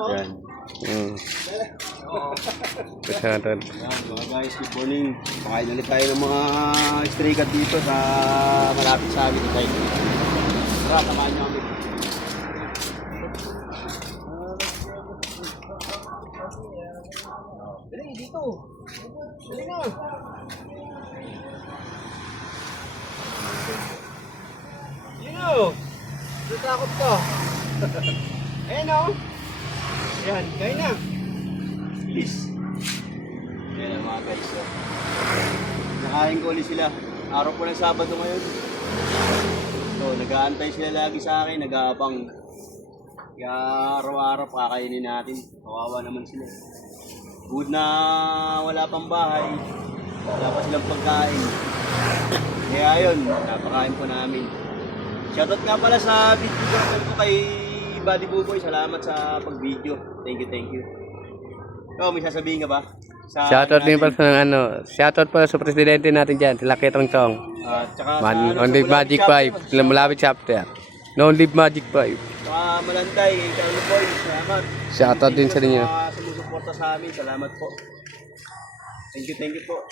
Yan. Yan, mga guys, good morning. Pakain ulit tayo ng mga stray cat dito sa malapit sa amin. Tara, samahan niyo kami. Dali, dito. Dali na. Yun o. Natakot ka. Ayan o. Ayan, kain na. Please. Ayan mga guys. Nakain ko ulit sila. Araw po ng Sabado ngayon. So, nag-aantay sila lagi sa akin. Nag-aabang. Kaya araw-araw kakainin natin. Kawawa naman sila. Good na wala pang bahay. Wala pa silang pagkain. Kaya yun, napakain po namin. Shoutout nga pala sa video ko kay Buddy Buboy. Salamat sa pag-video. Thank you. Ikaw, may sasabihin ka ba? shoutout din pala sa shoutout pala sa presidente natin dyan, sila Ketong Chong. Tsaka On Live Magic 5, malapit chapter. No Live Magic 5. Tsaka Malanday, Carlo Boy, salamat. Shoutout din sa inyo. Sumusuporta sa amin, salamat po. Thank you po.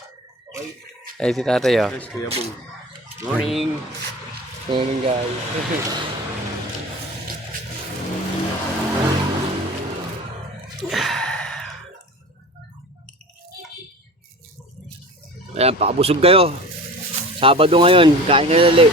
Okay. Ay, si tatay oh. Yes, Kuya Bong. Morning. Morning guys. Ayan, pakabusog kayo. Sabado ngayon, kain kayo dali.